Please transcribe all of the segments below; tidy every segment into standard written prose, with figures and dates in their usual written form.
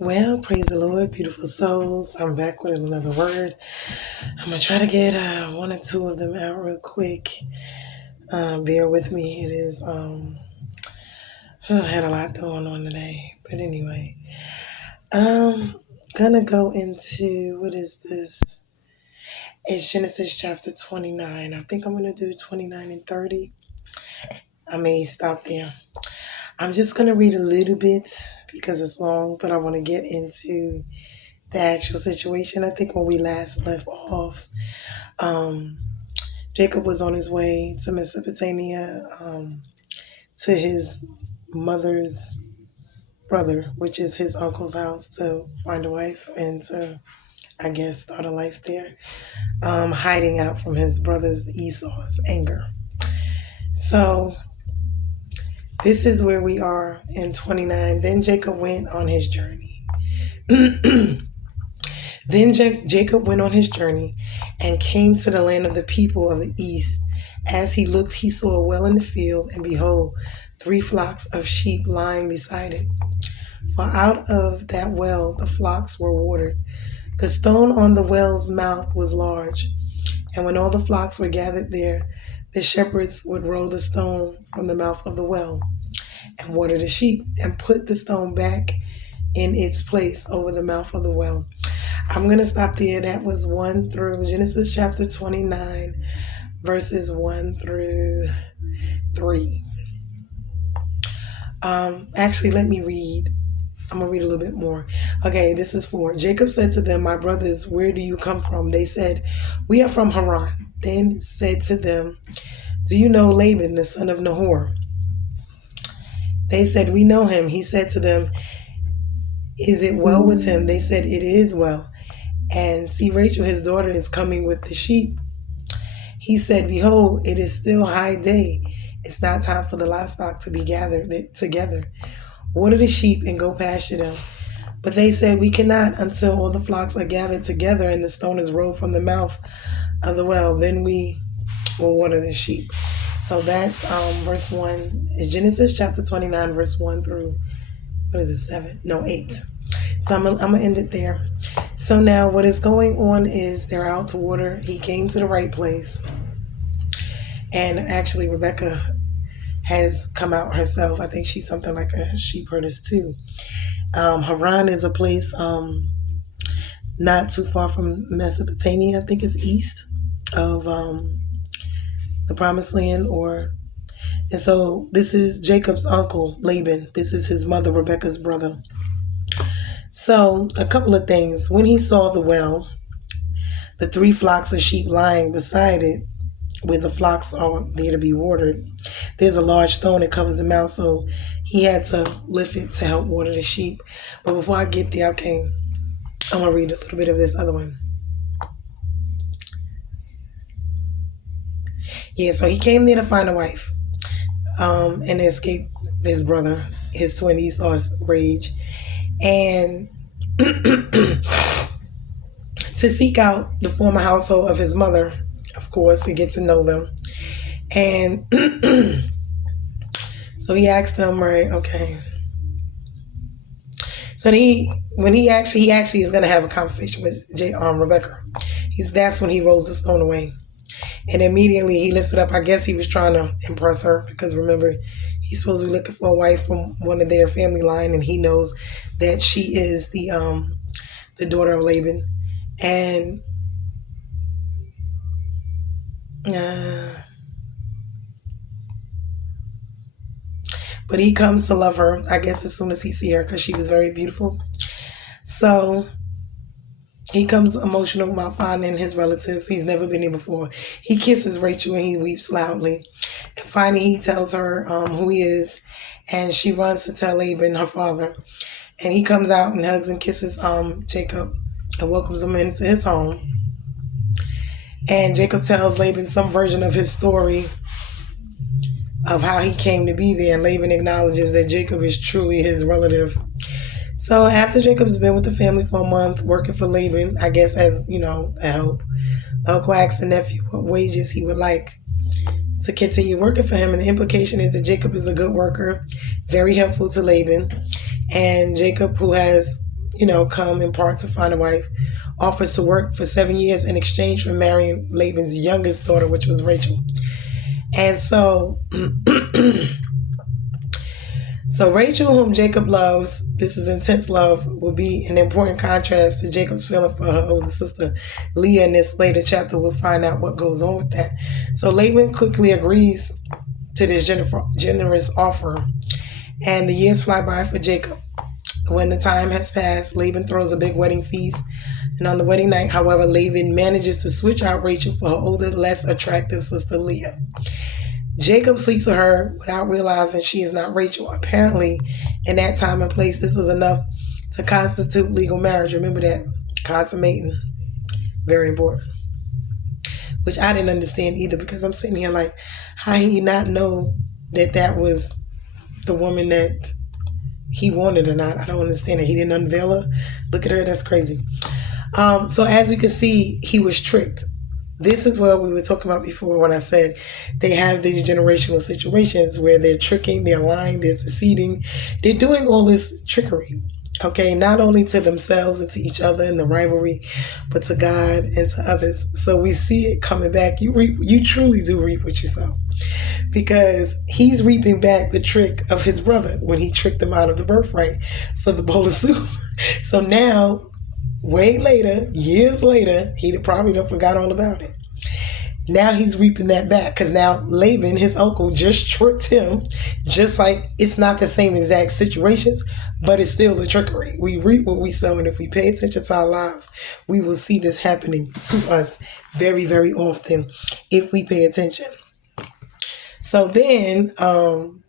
Well, praise the Lord, beautiful souls. I'm back with another word. I'm going to try to get one or two of them out real quick. Bear with me. I had a lot going on today. But anyway, gonna go into, what is this? It's Genesis chapter 29. I think I'm going to do 29 and 30. I may stop there. I'm just going to read a little bit because it's long, but I want to get into the actual situation. I think when we last left off, Jacob was on his way to Mesopotamia, to his mother's brother, which is his uncle's house, to find a wife and to, I guess, start a life there, hiding out from his brother's Esau's anger. So this is where we are in 29. Then Jacob went on his journey. Then Jacob went on his journey and came to the land of the people of the east. As he looked, he saw a well in the field, and behold, 3 flocks of sheep lying beside it. For out of that well the flocks were watered. The stone on the well's mouth was large, and when all the flocks were gathered there, the shepherds would roll the stone from the mouth of the well and water the sheep, and put the stone back in its place over the mouth of the well. I'm going to stop there. That was 1 through Genesis chapter 29, verses 1 through 3. Actually, let me read. I'm going to read a little bit more. Okay, this is 4. Jacob said to them, "My brothers, where do you come from?" They said, "We are from Haran." Then said to them, "Do you know Laban, the son of Nahor?" They said, "We know him." He said to them, "Is it well with him?" They said, "It is well. And see, Rachel, his daughter, is coming with the sheep." He said, "Behold, it is still high day. It's not time for the livestock to be gathered together. Water the sheep and go pasture them." But they said, "We cannot until all the flocks are gathered together and the stone is rolled from the mouth of the well. Then we will water the sheep." So that's verse 1. It's Genesis chapter 29, verse 1 through, 7? No, 8. So I'm going to end it there. So now what is going on is they're out to water. He came to the right place. And actually, Rebecca has come out herself. I think she's something like a sheep herder too. Haran is a place not too far from Mesopotamia. I think it's east of the Promised Land. And so this is Jacob's uncle, Laban. This is his mother, Rebecca's brother. So a couple of things. When he saw the well, the 3 flocks of sheep lying beside it, where the flocks are there to be watered, there's a large stone that covers the mouth, so he had to lift it to help water the sheep. But before I get there, I'm going to read a little bit of this other one. Yeah, so he came there to find a wife and escape his brother, his twin Esau's rage, and to seek out the former household of his mother, of course, to get to know them. And so he asked them, right, okay. So he actually is going to have a conversation with Rebecca. That's when he rolls the stone away. And immediately he lifts it up. I guess he was trying to impress her because, remember, he's supposed to be looking for a wife from one of their family line, and he knows that she is the daughter of Laban. And but he comes to love her, I guess, as soon as he sees her, because she was very beautiful. So he comes emotional about finding his relatives. He's never been here before. He kisses Rachel and he weeps loudly. And finally he tells her who he is, and she runs to tell Laban, her father. And he comes out and hugs and kisses Jacob and welcomes him into his home. And Jacob tells Laban some version of his story of how he came to be there. And Laban acknowledges that Jacob is truly his relative. So after Jacob's been with the family for a month, working for Laban, I guess as, a help, the uncle asks the nephew what wages he would like to continue working for him. And the implication is that Jacob is a good worker, very helpful to Laban. And Jacob, who has, come in part to find a wife, offers to work for 7 years in exchange for marrying Laban's youngest daughter, which was Rachel. And so Rachel, whom Jacob loves, this is intense love, will be an important contrast to Jacob's feeling for her older sister Leah. In this later chapter, we'll find out what goes on with that. So Laban quickly agrees to this generous offer, and the years fly by for Jacob. When the time has passed, Laban throws a big wedding feast, and on the wedding night, however, Laban manages to switch out Rachel for her older, less attractive sister Leah. Jacob sleeps with her without realizing she is not Rachel. Apparently, in that time and place, this was enough to constitute legal marriage. Remember that. Consummating. Very important. Which I didn't understand either, because I'm sitting here like, how he not know that that was the woman that he wanted or not? I don't understand it. He didn't unveil her. Look at her. That's crazy. So as we can see, he was tricked. This is what we were talking about before when I said they have these generational situations where they're tricking, they're lying, they're deceiving, they're doing all this trickery. Okay, not only to themselves and to each other in the rivalry, but to God and to others. So we see it coming back. You truly do reap what you sow, because he's reaping back the trick of his brother when he tricked him out of the birthright for the bowl of soup. So now, way later, years later, he probably don't forgot all about it. Now he's reaping that back, because now Laban, his uncle, just tricked him. Just like it's not the same exact situations, but it's still a trickery. We reap what we sow, and if we pay attention to our lives, we will see this happening to us very, very often if we pay attention. So then, so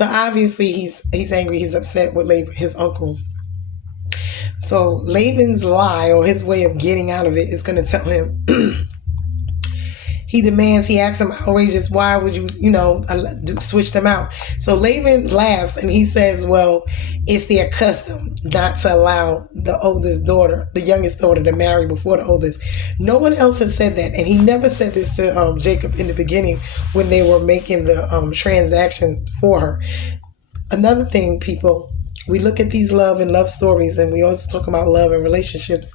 obviously he's angry, he's upset with Laban, his uncle. So Laban's lie, or his way of getting out of it, is going to tell him, he asks him outrageous, why would you, switch them out? So Laban laughs and he says, well, it's their custom not to allow the youngest daughter to marry before the oldest. No one else has said that. And he never said this to Jacob in the beginning when they were making the transaction for her. Another thing, people, we look at these love stories, and we also talk about love and relationships.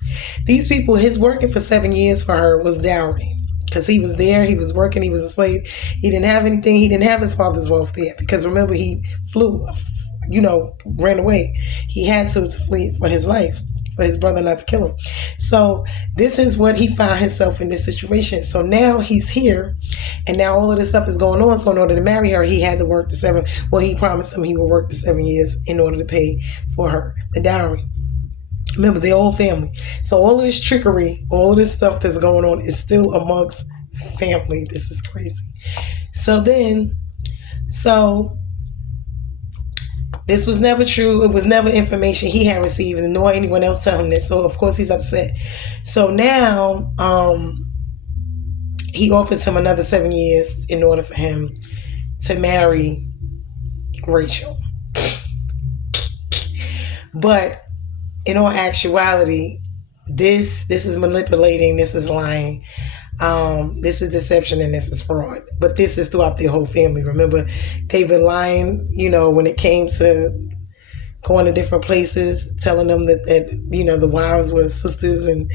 These people, his working for 7 years for her was dowry, because he was there, he was working, he was a slave. He didn't have anything. He didn't have his father's wealth there, because remember, he flew, ran away. He had to flee for his life, for his brother not to kill him. So this is what he found himself in this situation. So now he's here, and now all of this stuff is going on. So in order to marry her, he had to work he promised him he would work the 7 years in order to pay for her, the dowry. Remember, they're all family. So all of this trickery, all of this stuff that's going on is still amongst family. This is crazy. So this was never true. It was never information he had received, nor anyone else tell him this. So of course he's upset. So now he offers him another 7 years in order for him to marry Rachel. But in all actuality, this is manipulating, this is lying, this is deception, and this is fraud. But this is throughout their whole family. Remember, they've been lying, when it came to going to different places, telling them that the wives were sisters, and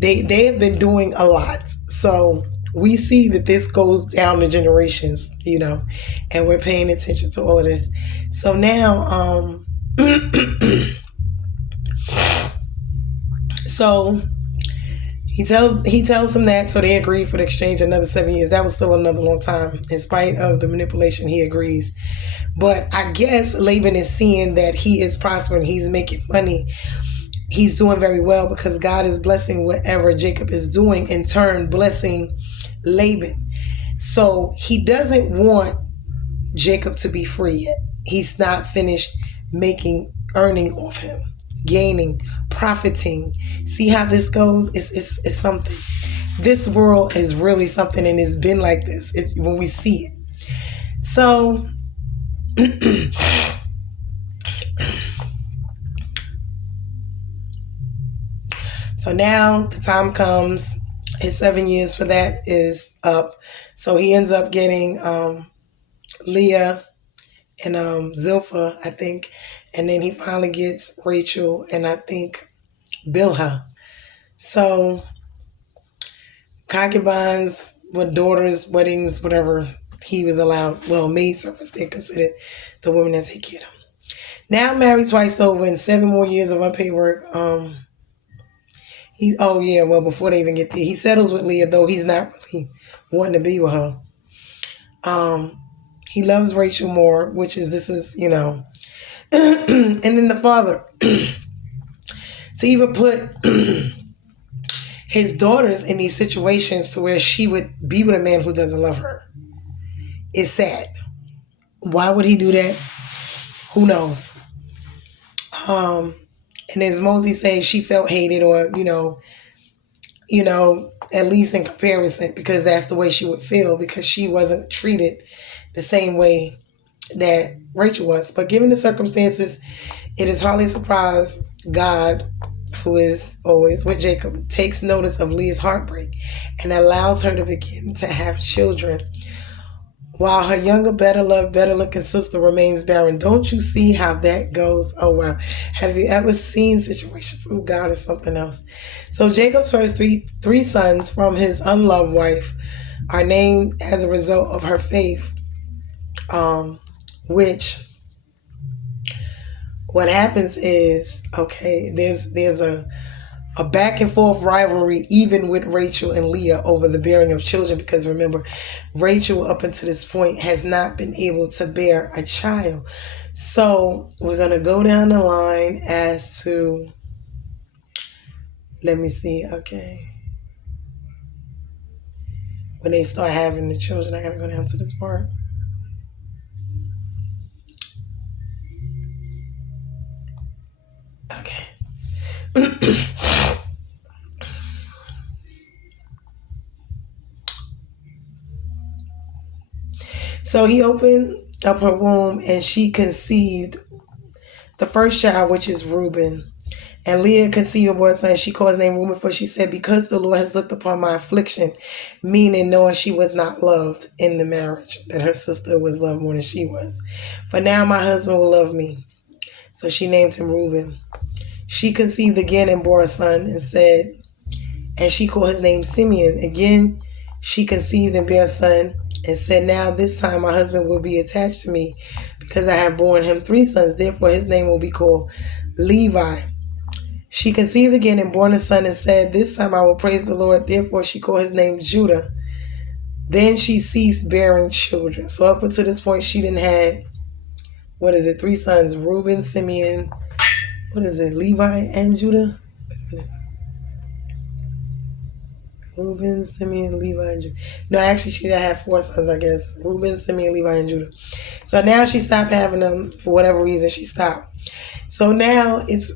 they have been doing a lot. So we see that this goes down the generations, and we're paying attention to all of this. So now, so he tells him that, so they agree for the exchange another 7 years. That was still another long time. In spite of the manipulation, he agrees. But I guess Laban is seeing that he is prospering, he's making money, he's doing very well, because God is blessing whatever Jacob is doing, in turn blessing Laban. So he doesn't want Jacob to be free yet. He's not finished earning off him, gaining, profiting. See how this goes? It's something. This world is really something, and it's been like this. It's when we see it. So so now the time comes. His 7 years for that is up. So he ends up getting Leah and Zilpha, I think, and then he finally gets Rachel and I think Bilhah. So concubines with daughters, weddings, whatever he was allowed. Well, maid servants, they're considered the women that take care of him. Now married twice over and 7 more years of unpaid work. He oh yeah, well before they even get there, he settles with Leah, though he's not really wanting to be with her. Um, he loves Rachel more, which is this is, and then the father to even put his daughters in these situations to where she would be with a man who doesn't love her is sad. Why would he do that? Who knows? Um, and as Mosey says, she felt hated, or at least in comparison, because that's the way she would feel because she wasn't treated the same way that Rachel was. But given the circumstances, it is hardly a surprise God, who is always with Jacob, takes notice of Leah's heartbreak and allows her to begin to have children while her younger, better loved, better looking sister remains barren. Don't you see how that goes? Oh, wow. Have you ever seen situations? Oh, God is something else. So Jacob's first three sons from his unloved wife are named as a result of her faith, which what happens is, okay, there's a back and forth rivalry even with Rachel and Leah over the bearing of children, because remember, Rachel up until this point has not been able to bear a child. So we're going to go down the line as to, let me see, okay. When they start having the children, I got to go down to this part. Okay. So he opened up her womb and she conceived the first child, which is Reuben. And Leah conceived a boy son. She called his name Reuben, for she said, because the Lord has looked upon my affliction, meaning knowing she was not loved in the marriage, that her sister was loved more than she was. For now my husband will love me. So she named him Reuben. She conceived again and bore a son and she called his name Simeon. Again, she conceived and bare a son and said, now this time my husband will be attached to me because I have borne him 3 sons. Therefore his name will be called Levi. She conceived again and bore a son and said, this time I will praise the Lord. Therefore she called his name Judah. Then she ceased bearing children. So up until this point, she didn't have, 3 sons, Reuben, Simeon, Levi and Judah? Reuben, Simeon, Levi, and Judah. No, actually, she had 4 sons, I guess. Reuben, Simeon, Levi, and Judah. So now she stopped having them for whatever reason. She stopped. So now it's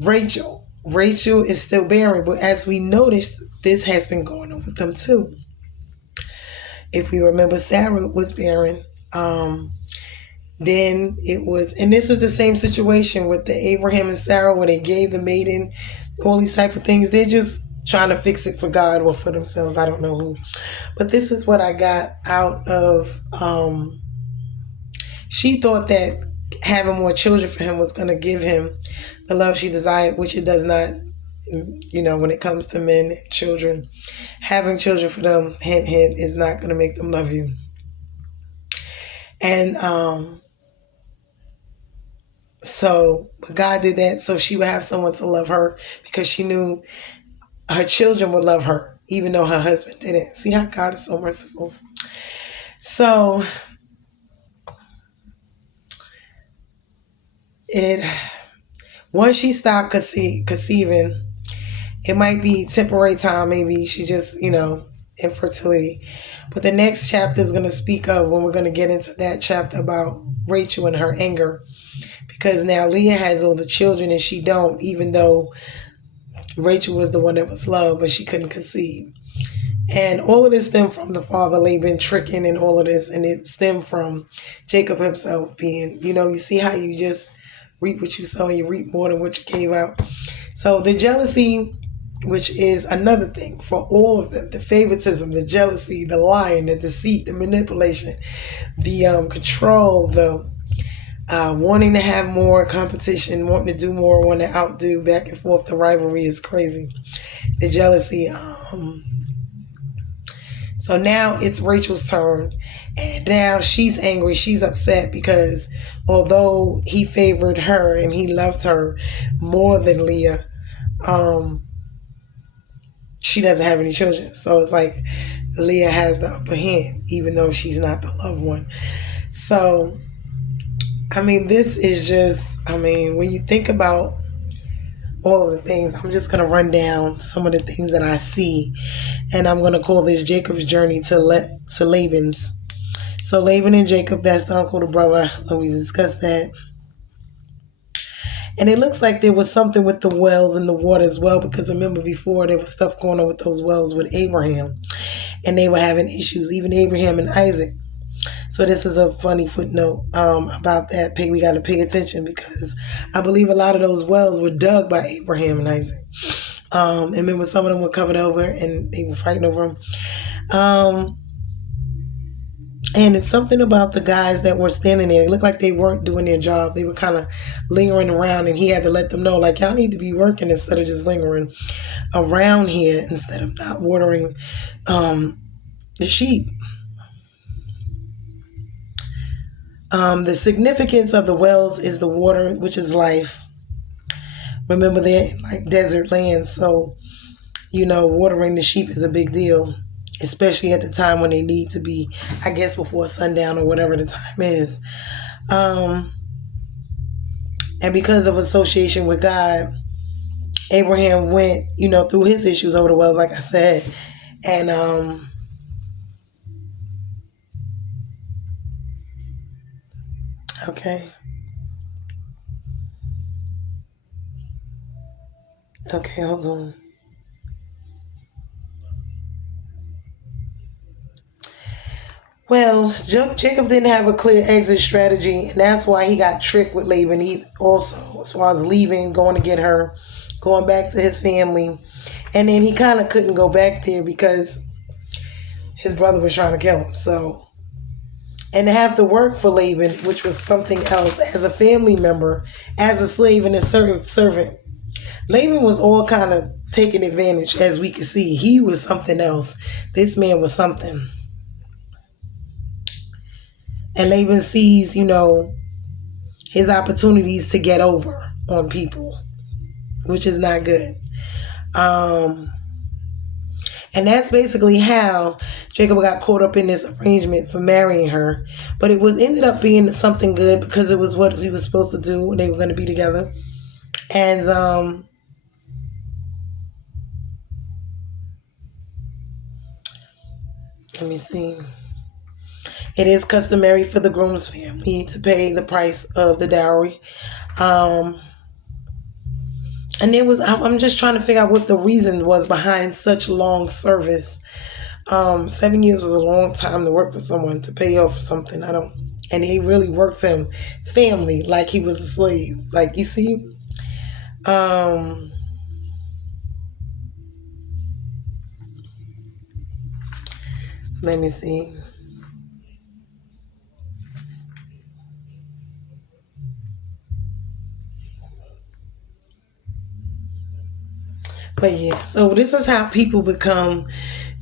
Rachel. Rachel is still barren, but as we noticed, this has been going on with them too. If we remember, Sarah was barren. Then it was, and this is the same situation with the Abraham and Sarah when they gave the maiden all these type of things. They're just trying to fix it for God or for themselves. I don't know who. But this is what I got out of, she thought that having more children for him was going to give him the love she desired, which it does not. When it comes to men and children, having children for them, hint, hint, is not going to make them love you. And so God did that so she would have someone to love her, because she knew her children would love her, even though her husband didn't. See how God is so merciful. So once she stopped conceiving, it might be temporary time. Maybe she just, infertility. But the next chapter is going to speak of, when we're going to get into that chapter, about Rachel and her anger. Because now Leah has all the children and she don't, even though Rachel was the one that was loved, but she couldn't conceive. And all of this stemmed from the father, Laban, tricking and all of this. And it stemmed from Jacob himself being, you see how you just reap what you sow and you reap more than what you gave out. So the jealousy, which is another thing for all of them, the favoritism, the jealousy, the lying, the deceit, the manipulation, the control, the wanting to have more competition, wanting to do more, wanting to outdo, back and forth. The rivalry is crazy. The jealousy. So now it's Rachel's turn, and now she's angry. She's upset because although he favored her and he loved her more than Leah, um, she doesn't have any children. So it's like Leah has the upper hand, even though she's not the loved one. So, I mean, this is just, I mean, when you think about all of the things, I'm just going to run down some of the things that I see. And I'm going to call this Jacob's journey to Laban's. So Laban and Jacob, that's the uncle, the brother, and we discussed that. And it looks like there was something with the wells and the water as well, because remember before there was stuff going on with those wells with Abraham, and they were having issues, even Abraham and Isaac. So this is a funny footnote about that. We got to pay attention because I believe a lot of those wells were dug by Abraham and Isaac. And remember some of them were covered over and they were fighting over them. And it's something about the guys that were standing there. It looked like they weren't doing their job. They were kind of lingering around, and he had to let them know, like, y'all need to be working instead of just lingering around here instead of not watering the sheep. The significance of the wells is the water, which is life. Remember, they're like desert lands, so, watering the sheep is a big deal, especially at the time when they need to be, I guess, before sundown or whatever the time is. And because of association with God, Abraham went, through his issues over the wells, like I said. And okay. Okay, hold on. Well, Jacob didn't have a clear exit strategy, and that's why he got tricked with Laban. He also, so I was leaving, going to get her, going back to his family, and then he kind of couldn't go back there because his brother was trying to kill him. So, and to have to work for Laban, which was something else, as a family member, as a slave and a servant. Laban was all kind of taking advantage, as we could see. He was something else. This man was something. And Laban sees, his opportunities to get over on people, which is not good. And that's basically how Jacob got caught up in this arrangement for marrying her. But it was ended up being something good because it was what he was supposed to do when they were going to be together. And let me see. It is customary for the groom's family to pay the price of the dowry. And I'm just trying to figure out what the reason was behind such long service. 7 years was a long time to work for someone, to pay off for something. And he really worked him family like he was a slave. Like, you see? Let me see. But yeah, so this is how people become,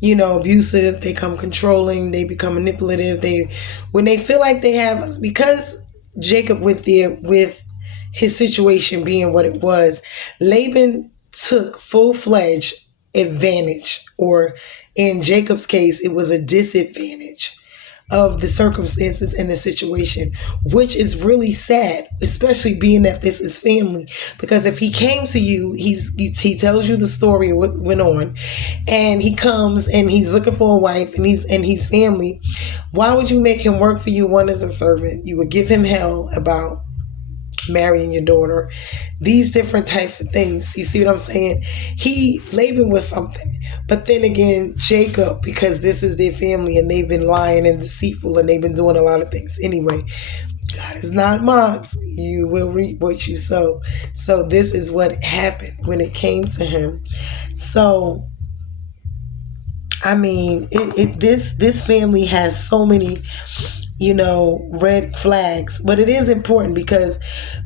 abusive. They become controlling. They become manipulative. When they feel like they have, because Jacob went there with his situation being what it was, Laban took full-fledged advantage, or in Jacob's case, it was a disadvantage of the circumstances and the situation, which is really sad, especially being that this is family. Because if he came to you, he tells you the story of what went on, and he comes and he's looking for a wife, and he's family. Why would you make him work for you? One, as a servant, you would give him hell about marrying your daughter, these different types of things. You see what I'm saying? Laban was something, but then again, Jacob, because this is their family and they've been lying and deceitful and they've been doing a lot of things anyway. God is not mocked. You will reap what you sow. So this is what happened when it came to him. So I mean, this family has so many red flags. But it is important because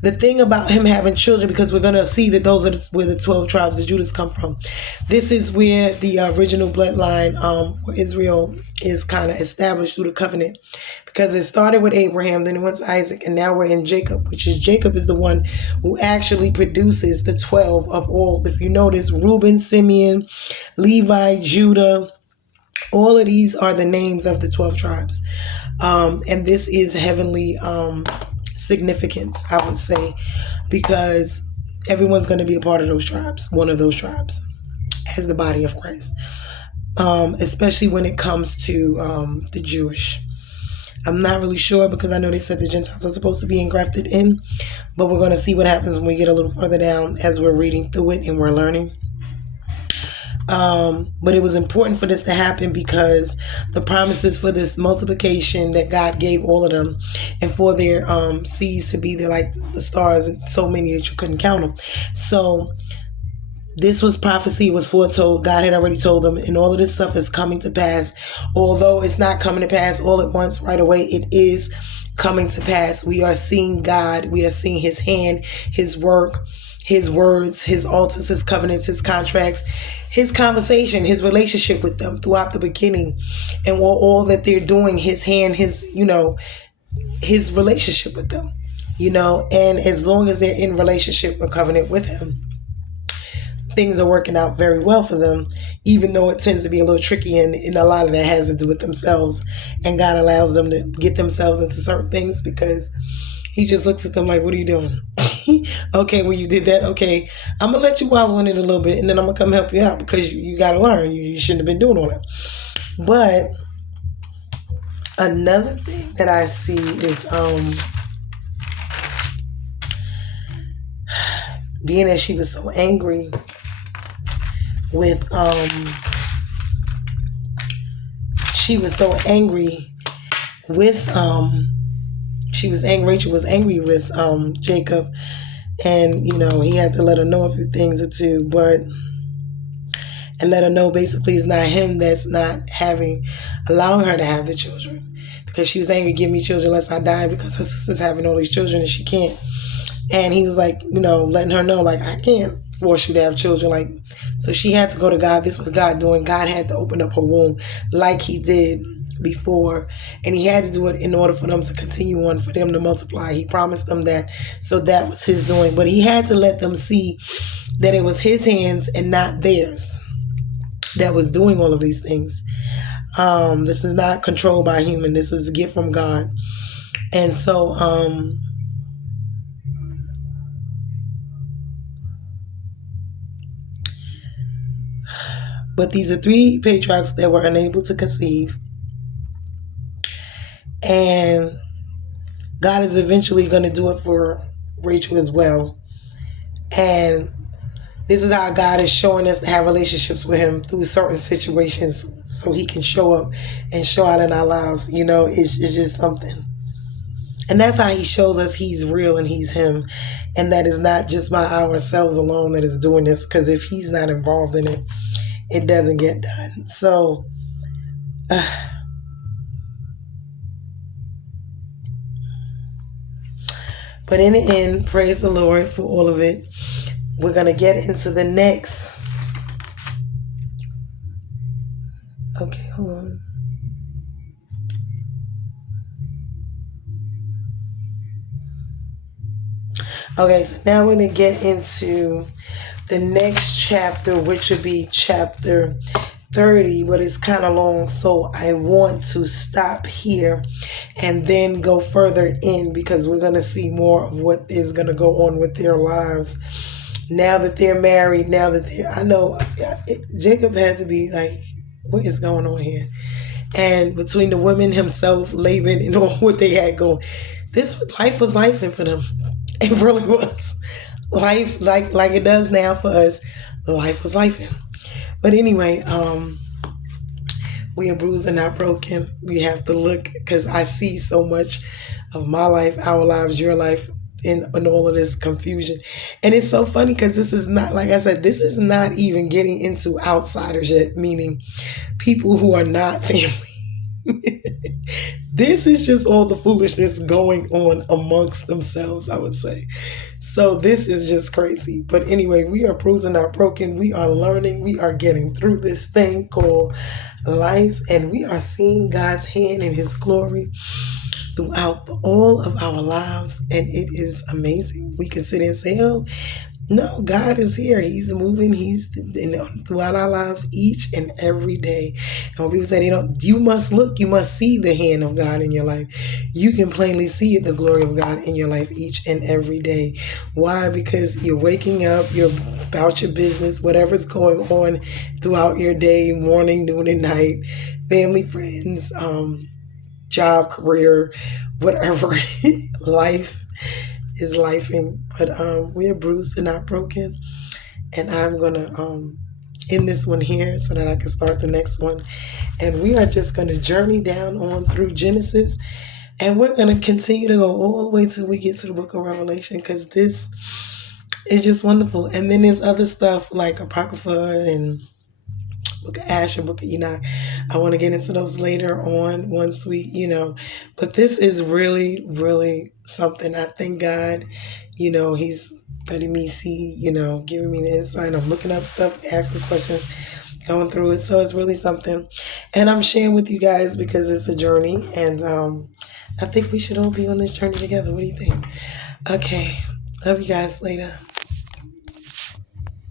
the thing about him having children, because we're going to see that those are where the 12 tribes of Judah come from. This is where the original bloodline for Israel is kind of established through the covenant, because it started with Abraham, then it went to Isaac, and now we're in Jacob, which is Jacob is the one who actually produces the 12 of all. If you notice, Reuben, Simeon, Levi, Judah, all of these are the names of the 12 tribes. And this is heavenly significance, I would say, because everyone's going to be a part of those tribes, one of those tribes, as the body of Christ, especially when it comes to the Jewish. I'm not really sure, because I know they said the Gentiles are supposed to be engrafted in, but we're going to see what happens when we get a little further down as we're reading through it and we're learning. But it was important for this to happen because the promises for this multiplication that God gave all of them, and for their seeds to be there like the stars, and so many that you couldn't count them. So this was prophecy, it was foretold. God had already told them, and all of this stuff is coming to pass. Although it's not coming to pass all at once right away, it is coming to pass. We are seeing God, we are seeing his hand, his work, his words, his altars, his covenants, his contracts, his conversation, his relationship with them throughout the beginning, and all that they're doing, his hand, his relationship with them, and as long as they're in relationship or covenant with him, things are working out very well for them, even though it tends to be a little tricky, and a lot of that has to do with themselves, and God allows them to get themselves into certain things because he just looks at them like, what are you doing? Okay, well, you did that. Okay, I'm going to let you wallow in it a little bit, and then I'm going to come help you out because you got to learn. You shouldn't have been doing all that. But another thing that I see is being that she was so angry with Rachel was angry with Jacob, and he had to let her know a few things or two, and let her know basically it's not him that's not allowing her to have the children, because she was angry, give me children lest I die, because her sister's having all these children and she can't. And he was like, letting her know, like, I can't force you to have children. Like, so she had to go to God. This was God doing. God had to open up her womb like he did before. And he had to do it in order for them to continue on, for them to multiply. He promised them that. So that was his doing. But he had to let them see that it was his hands and not theirs that was doing all of these things. This is not controlled by a human. This is a gift from God. And so, but these are 3 patriarchs that were unable to conceive. And God is eventually going to do it for Rachel as well. And this is how God is showing us to have relationships with him through certain situations, so he can show up and show out in our lives. It's just something. And that's how he shows us he's real and he's him. And that is not just by ourselves alone that is doing this, because if he's not involved in it, it doesn't get done. So, but in the end, praise the Lord for all of it. We're going to get into the next. Okay, hold on. Okay, so now we're going to get into the next chapter, which would be chapter 30, but it's kind of long, so I want to stop here and then go further in, because we're going to see more of what is going to go on with their lives now that they're married. I know Jacob had to be like, what is going on here? And between the women himself, Laban, and all what they had going, life was life for them. It really was. Life, like it does now for us, life was life. But anyway, we are bruised and not broken. We have to look, because I see so much of my life, our lives, your life, in all of this confusion. And it's so funny, because this is not, like I said, this is not even getting into outsiders yet, meaning people who are not family. This is just all the foolishness going on amongst themselves, I would say. So this is just crazy. But anyway, we are bruising, not broken. We are learning. We are getting through this thing called life, and we are seeing God's hand in His glory throughout all of our lives, and it is amazing. We can sit and say, "Oh, no, God is here. He's moving. He's throughout our lives each and every day." And when people say, you must look, you must see the hand of God in your life. You can plainly see the glory of God in your life each and every day. Why? Because you're waking up, you're about your business, whatever's going on throughout your day, morning, noon, and night, family, friends, job, career, whatever. Life is lifing, but we are bruised and not broken. And I'm gonna end this one here so that I can start the next one. And we are just gonna journey down on through Genesis, and we're gonna continue to go all the way till we get to the book of Revelation, because this is just wonderful. And then there's other stuff like Apocrypha and Book of Ash and Book of Enoch. I want to get into those later on once we, but this is really, really something. I thank God, He's letting me see, giving me the insight. I'm looking up stuff, asking questions, going through it. So it's really something. And I'm sharing with you guys because it's a journey. And I think we should all be on this journey together. What do you think? Okay. Love you guys later.